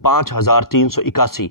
5381।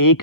1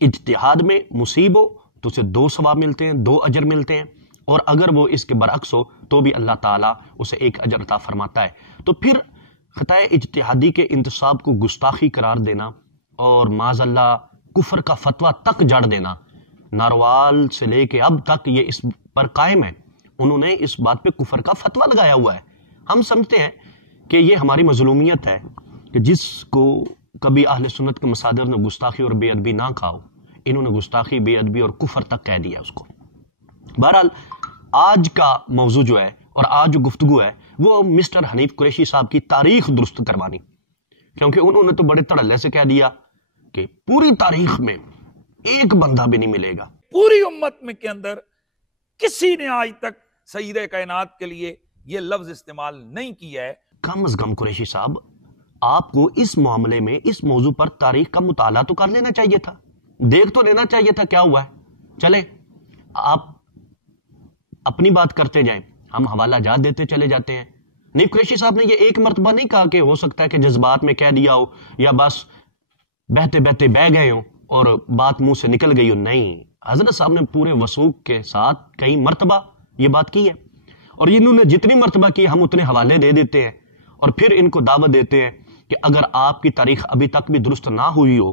اجتہاد میں مصیب ہو تو اسے 2 ثواب ملتے ہیں، 2 اجر ملتے ہیں، اور اگر وہ اس کے برعکس ہو تو بھی اللہ تعالیٰ اسے 1 اجر عطا فرماتا ہے۔ تو پھر خطۂ اجتہادی کے انتصاب کو گستاخی قرار دینا اور معاذ اللہ کفر کا فتویٰ تک جڑ دینا، ناروال سے لے کے اب تک یہ اس پر قائم ہے، انہوں نے اس بات پہ کفر کا فتویٰ لگایا ہوا ہے۔ ہم سمجھتے ہیں کہ یہ ہماری مظلومیت ہے کہ جس کو کبھی اہل سنت کے مصادر نے گستاخی اور بے ادبی نہ کہا ہو، انہوں نے گستاخی، بے ادبی اور کفر تک کہہ دیا اس کو۔ بہرحال آج کا موضوع جو ہے اور آج جو گفتگو ہے وہ مسٹر حنیف قریشی صاحب کی تاریخ درست کروانی، کیونکہ انہوں نے تو بڑے تڑلے سے کہہ دیا کہ پوری تاریخ میں ایک بندہ بھی نہیں ملے گا، پوری امت میں کے اندر کسی نے آج تک سید کائنات کے لیے یہ لفظ استعمال نہیں کیا ہے۔ کم از کم قریشی صاحب آپ کو اس معاملے میں اس موضوع پر تاریخ کا مطالعہ تو کر لینا چاہیے تھا، دیکھ تو لینا چاہیے تھا کیا ہوا ہے۔ چلے آپ اپنی بات کرتے جائیں، ہم حوالہ جات دیتے چلے جاتے ہیں۔ حنیف قریشی صاحب نے یہ ایک مرتبہ نہیں کہا کہ ہو سکتا ہے کہ جذبات میں کہہ دیا ہو یا بس بہتے بہتے بہ گئے ہوں اور بات منہ سے نکل گئی ہو، نہیں، حضرت صاحب نے پورے وثوق کے ساتھ کئی مرتبہ یہ بات کی ہے، اور انہوں نے جتنی مرتبہ کی ہم اتنے حوالے دے دیتے ہیں اور پھر ان کو دعوت دیتے ہیں کہ اگر آپ کی تاریخ ابھی تک بھی درست نہ ہوئی ہو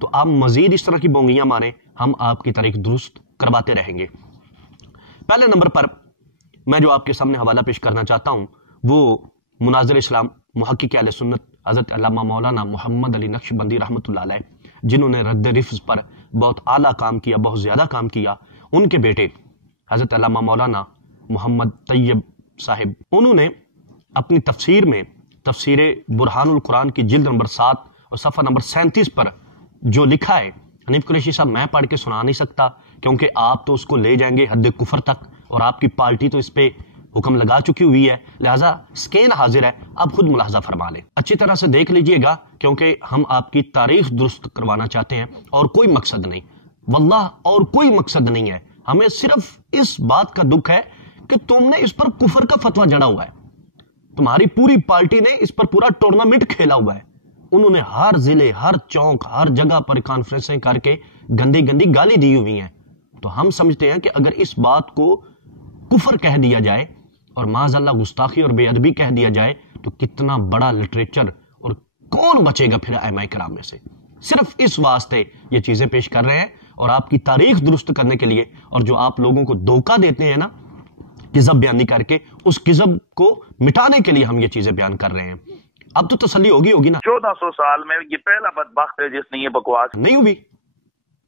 تو آپ مزید اس طرح کی بونگیاں ماریں، ہم آپ کی تاریخ درست کرواتے رہیں گے۔ پہلے نمبر پر میں جو آپ کے سامنے حوالہ پیش کرنا چاہتا ہوں وہ مناظر اسلام محقق اہل سنت حضرت علامہ مولانا محمد علی نقشبندی رحمۃ اللہ علیہ، جنہوں نے رد رفظ پر بہت اعلیٰ کام کیا، بہت زیادہ کام کیا۔ ان کے بیٹے حضرت علامہ مولانا محمد طیب صاحب، انہوں نے اپنی تفسیر میں تفسیر برہان القرآن کی جلد نمبر 7 اور صفحہ نمبر 37 پر جو لکھا ہے، حنیف قریشی صاحب میں پڑھ کے سنا نہیں سکتا کیونکہ آپ تو اس کو لے جائیں گے حد کفر تک، اور آپ کی پارٹی تو اس پہ حکم لگا چکی ہوئی ہے، لہٰذا سکین حاضر ہے، آپ خود ملاحظہ فرما لیں، اچھی طرح سے دیکھ لیجئے گا کیونکہ ہم آپ کی تاریخ درست کروانا چاہتے ہیں اور کوئی مقصد نہیں، واللہ اور کوئی مقصد نہیں ہے، ہمیں صرف اس بات کا دکھ ہے کہ تم نے اس پر کفر کا فتویٰ جڑا ہوا ہے، تمہاری پوری پارٹی نے اس پر پورا ٹورنامنٹ کھیلا ہوا ہے، انہوں نے ہر ضلع، ہر چوک، ہر جگہ پر کانفرنسیں کر کے گندی گندی گالی دی ہوئی ہیں۔ تو ہم سمجھتے ہیں کہ اگر اس بات کو کفر کہہ دیا جائے اور معاذ اللہ گستاخی اور بے ادبی کہہ دیا جائے تو کتنا بڑا لٹریچر اور کون بچے گا پھر ائمہ کرام میں سے۔ صرف اس واسطے یہ چیزیں پیش کر رہے ہیں اور آپ کی تاریخ درست کرنے کے لیے، اور جو آپ لوگوں کو دھوکہ دیتے ہیں نا کذب بیانی کر کے، اس کذب کو مٹانے کے لیے ہم یہ چیزیں بیان کر رہے ہیں۔ اب تو تسلی ہوگی نا؟ 1400 سال میں یہ پہلا بدبخت ہے جس نے یہ بکواس نہیں ہوئی۔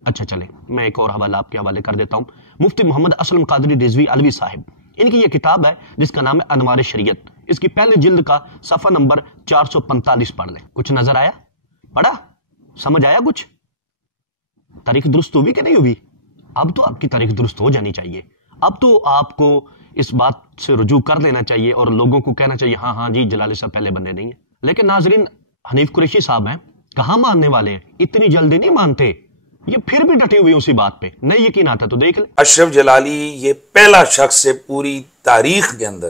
اچھا چلیں میں ایک اور حوالہ آپ کے حوالے کر دیتا ہوں، مفتی محمد اسلم قادری رضوی علوی صاحب، ان کی یہ کتاب ہے جس کا نام ہے انوار شریعت، اس کی پہلے جلد کا صفحہ نمبر 445 پڑھ لیں۔ کچھ نظر آیا؟ پڑھا؟ سمجھ آیا کچھ؟ تاریخ درست ہوئی کہ نہیں ہوئی؟ اب تو آپ کی تاریخ درست ہو جانی چاہیے، اب تو آپ کو اس بات سے رجوع کر لینا چاہیے اور لوگوں کو کہنا چاہیے ہاں ہاں جی جلالی صاحب پہلے بندے نہیں ہیں۔ لیکن ناظرین، حنیف قریشی صاحب ہیں، کہاں ماننے والے ہیں، اتنی جلدی نہیں مانتے، یہ پھر بھی ڈٹے ہوئے اسی بات پہ، نہیں یقین آتا تو دیکھ لیں۔ اشرف جلالی یہ پہلا شخص ہے پوری تاریخ کے اندر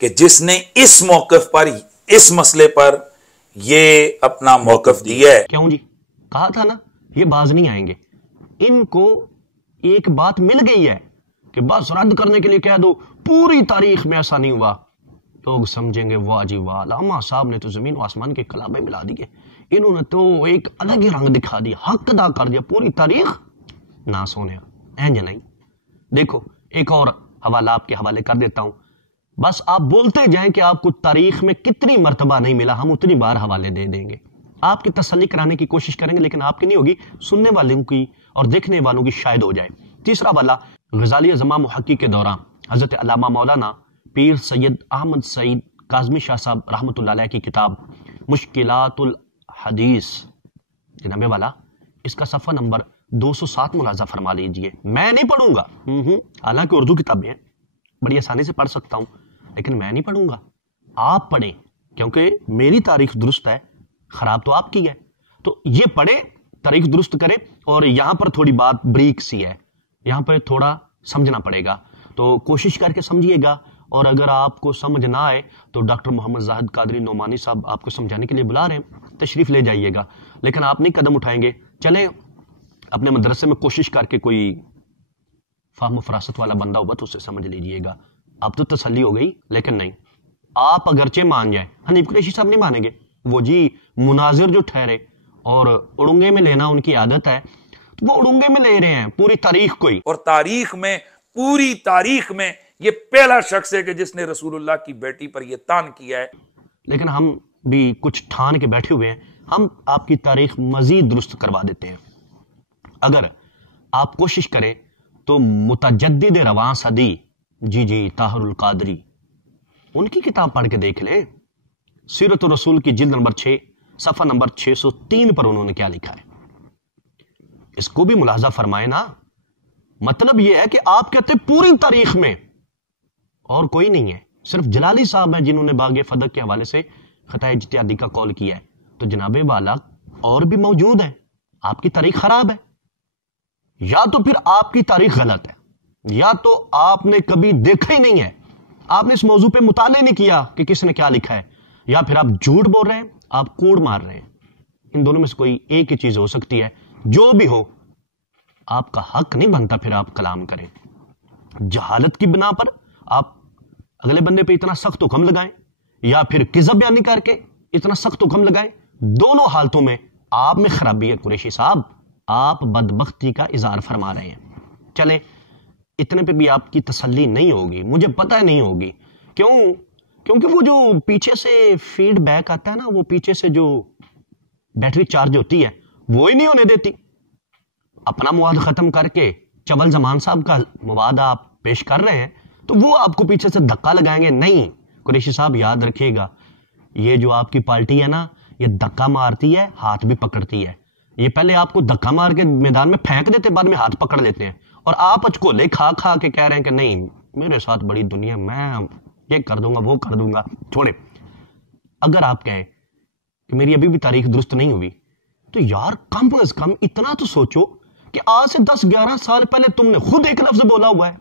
کہ جس نے اس موقف پر، اس مسئلے پر یہ اپنا موقف دیا ہے۔ کیوں جی؟ کہا تھا نا یہ باز نہیں آئیں گے، ان کو ایک بات مل گئی ہے کہ بس رد کرنے کے لیے کہہ دو پوری تاریخ میں ایسا نہیں ہوا، لوگ سمجھیں گے واہ جی واہ، علامہ صاحب نے تو زمین و آسمان کے کلامیں ملا دیے، انہوں نے تو ایک الگ ہی رنگ دکھا دیا، حق ادا کر دیا، پوری تاریخ نہ سونے اینج نہیں۔ دیکھو ایک اور حوالہ آپ کے حوالے کر دیتا ہوں، بس آپ بولتے جائیں کہ آپ کو تاریخ میں کتنی مرتبہ نہیں ملا، ہم اتنی بار حوالے دے دیں گے، آپ کی تسلی کرانے کی کوشش کریں گے، لیکن آپ کی نہیں ہوگی، سننے والوں کی اور دیکھنے والوں کی شاید ہو جائے۔ تیسرا حوالہ غزالی زمان محقق کے دوران حضرت علامہ مولانا پیر سید احمد سعید کاظمی شاہ صاحب رحمۃ اللہ علیہ کی کتاب مشکلات الحدیث جناب والا، اس کا صفحہ نمبر 207 ملاحظہ فرما لیجئے۔ میں نہیں پڑھوں گا، حالانکہ اردو کتابیں ہیں، بڑی آسانی سے پڑھ سکتا ہوں، لیکن میں نہیں پڑھوں گا، آپ پڑھیں، کیونکہ میری تاریخ درست ہے، خراب تو آپ کی ہے، تو یہ پڑھیں، تاریخ درست کریں، اور یہاں پر تھوڑی بات بریک سی ہے، یہاں پر تھوڑا سمجھنا پڑے گا، تو کوشش کر کے سمجھیے گا، اور اگر آپ کو سمجھ نہ آئے تو ڈاکٹر محمد زاہد قادری نعمانی صاحب آپ کو سمجھانے کے لیے بلا رہے ہیں، تشریف لے جائیے گا، لیکن آپ نہیں قدم اٹھائیں گے۔ چلیں اپنے مدرسے میں کوشش کر کے کوئی فہم و فراست والا بندہ ہوگا تو اسے سمجھ لیجئے گا. اب تو تسلی ہو گئی. لیکن نہیں, آپ اگرچہ مان جائیں, حنیف قریشی صاحب نہیں مانیں گے. وہ جی مناظر جو ٹھہرے اور اڑنگے میں لینا ان کی عادت ہے, تو وہ اڑنگے میں لے رہے ہیں پوری تاریخ کو ہی. اور تاریخ میں, پوری تاریخ میں یہ پہلا شخص ہے کہ جس نے رسول اللہ کی بیٹی پر یہ تان کیا ہے. لیکن ہم بھی کچھ ٹھان کے بیٹھے ہوئے ہیں, ہم آپ کی تاریخ مزید درست کروا دیتے ہیں. اگر آپ کوشش کریں تو متجدد رواں صدی جی طاہر القادری, ان کی کتاب پڑھ کے دیکھ لیں. سیرت الرسول کی جلد نمبر 6 صفحہ نمبر 603 پر انہوں نے کیا لکھا ہے, اس کو بھی ملاحظہ فرمائے نا. مطلب یہ ہے کہ آپ کہتے ہیں پوری تاریخ میں اور کوئی نہیں ہے, صرف جلالی صاحب ہیں جنہوں نے باغ فدق کے حوالے سے خطۂ اجتہادی کا قول کیا ہے. تو جناب والا اور بھی موجود ہیں. آپ کی تاریخ خراب ہے, یا تو پھر آپ کی تاریخ غلط ہے, یا تو آپ نے کبھی دیکھا ہی نہیں ہے, آپ نے اس موضوع پہ مطالعہ نہیں کیا کہ کس نے کیا لکھا ہے, یا پھر آپ جھوٹ بول رہے ہیں, آپ کوڑ مار رہے ہیں. ان دونوں میں سے کوئی ایک ہی چیز ہو سکتی ہے. جو بھی ہو, آپ کا حق نہیں بنتا پھر آپ کلام کریں. جہالت کی بنا پر آپ اگلے بندے پہ اتنا سخت حکم لگائیں, یا پھر کذب بیانی کر کے اتنا سخت حکم لگائیں. دونوں حالتوں میں آپ میں خرابی ہے. قریشی صاحب, آپ بدبختی کا اظہار فرما رہے ہیں. چلیں, اتنے پہ بھی آپ کی تسلی نہیں ہوگی, مجھے پتہ نہیں ہوگی. کیوں؟ کیونکہ وہ جو پیچھے سے فیڈ بیک آتا ہے نا, وہ پیچھے سے جو بیٹری چارج ہوتی ہے وہ ہی نہیں ہونے دیتی. اپنا مواد ختم کر کے چول زمان صاحب کا مواد آپ پیش کر رہے ہیں, تو وہ آپ کو پیچھے سے دھکا لگائیں گے. نہیں قریشی صاحب, یاد رکھیے گا, یہ جو آپ کی پارٹی ہے نا, یہ دھکا مارتی ہے, ہاتھ بھی پکڑتی ہے. یہ پہلے آپ کو دھکا مار کے میدان میں پھینک دیتے, بعد میں ہاتھ پکڑ لیتے ہیں, اور آپ اچکولے کھا کھا کے کہہ رہے ہیں کہ نہیں میرے ساتھ بڑی دنیا, میں یہ کر دوں گا وہ کر دوں گا. چھوڑے, اگر آپ کہیں کہ میری ابھی بھی تاریخ درست نہیں ہوئی, تو یار کم از کم اتنا تو سوچو کہ آج سے 10-11 سال پہلے تم نے خود ایک لفظ بولا ہوا ہے.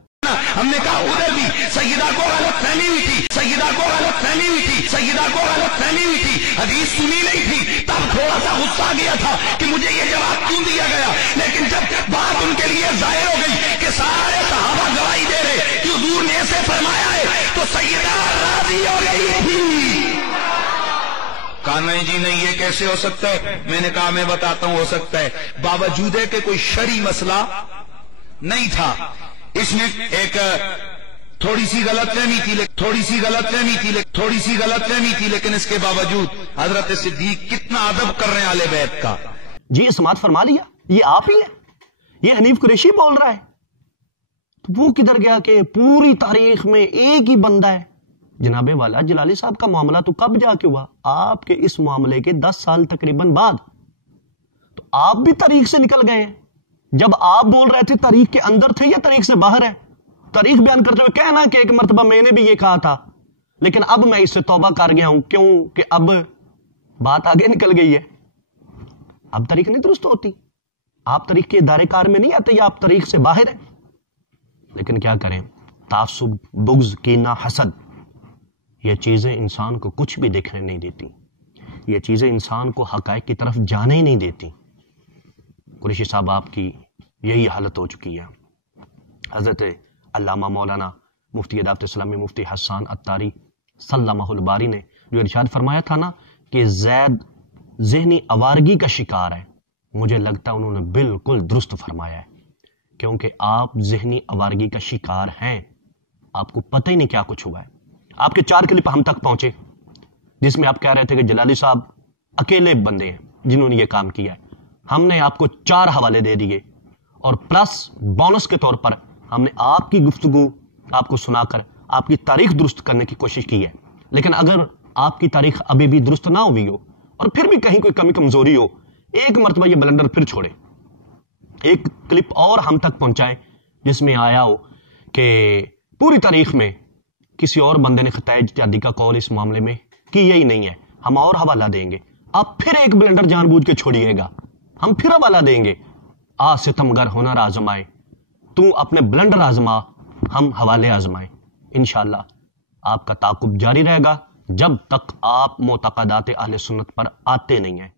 ہم نے کہا ادھر بھی سیدہ کو غلط فہمی ہوئی تھی, سیدہ کو غلط فہمی ہوئی تھی, سیدہ کو غلط فہمی ہوئی تھی, حدیث سنی نہیں تھی. تب تھوڑا سا غصہ آ گیا تھا کہ مجھے یہ جواب کیوں دیا گیا, لیکن جب بات ان کے لیے ظاہر ہو گئی کہ سارے صحابہ گواہی دے رہے کہ حضور نے ایسے فرمایا ہے, تو سیدہ راضی ہو گئی تھی. کہا نہیں جی نہیں, یہ کیسے ہو سکتا ہے. میں نے کہا میں بتاتا ہوں, ہو سکتا ہے. باوجود ہے کہ کوئی شرعی مسئلہ نہیں تھا, اس میں ایک تھوڑی سی غلط فہمی تھی, لیکن اس کے باوجود حضرت صدیق کتنا ادب کر رہے ہیں اہل بیت کا. جی سماعت فرما لیا, یہ آپ ہی ہے, یہ حنیف قریشی بول رہا ہے. تو وہ کدھر گیا کہ پوری تاریخ میں ایک ہی بندہ ہے. جناب والا جلالی صاحب کا معاملہ تو کب جا کے ہوا, آپ کے اس معاملے کے 10 سال تقریباً بعد. تو آپ بھی تاریخ سے نکل گئے ہیں. جب آپ بول رہے تھے تاریخ کے اندر تھے یا تاریخ سے باہر ہے. تاریخ بیان کرتے ہوئے کہنا کہ ایک مرتبہ میں نے بھی یہ کہا تھا, لیکن اب میں اس سے توبہ کر گیا ہوں. کیوں کہ اب بات آگے نکل گئی ہے, اب تاریخ نہیں درست ہوتی. آپ تاریخ کے ادارے کار میں نہیں آتے, یا آپ تاریخ سے باہر ہیں. لیکن کیا کریں, تعصب, بغض, کینہ, حسد, یہ چیزیں انسان کو کچھ بھی دیکھنے نہیں دیتی. یہ چیزیں انسان کو حقائق کی طرف جانے ہی نہیں دیتی. قریشی صاحب, آپ کی یہی حالت ہو چکی ہے. حضرت علامہ مولانا مفتی دعوت اسلامی مفتی حسان عطاری سلمہ الباری نے جو ارشاد فرمایا تھا نا کہ زید ذہنی آوارگی کا شکار ہے, مجھے لگتا ہے انہوں نے بالکل درست فرمایا ہے. کیونکہ آپ ذہنی آوارگی کا شکار ہیں, آپ کو پتہ ہی نہیں کیا کچھ ہوا ہے. آپ کے 4 کلپ ہم تک پہنچے جس میں آپ کہہ رہے تھے کہ جلالی صاحب اکیلے بندے ہیں جنہوں نے یہ کام کیا ہے. ہم نے آپ کو 4 حوالے دے دیے, اور پلس بونس کے طور پر ہم نے آپ کی گفتگو آپ کو سنا کر آپ کی تاریخ درست کرنے کی کوشش کی ہے. لیکن اگر آپ کی تاریخ ابھی بھی درست نہ ہوئی ہو, اور پھر بھی کہیں کوئی کمی کمزوری ہو, ایک مرتبہ یہ بلنڈر پھر چھوڑے, ایک کلپ اور ہم تک پہنچائے جس میں آیا ہو کہ پوری تاریخ میں کسی اور بندے نے خطۂ اجتہادی کا قول اس معاملے میں کیا ہی نہیں ہے. ہم اور حوالہ دیں گے, آپ پھر ایک بلنڈر جان بوجھ کے چھوڑیے گا, ہم پھر حوالہ دیں گے. ستمگر ہنر آزمائے, تو اپنے بلنڈر آزما, ہم حوالے آزمائیں. انشاءاللہ آپ کا تعاقب جاری رہے گا جب تک آپ معتقدات اہل سنت پر آتے نہیں ہیں.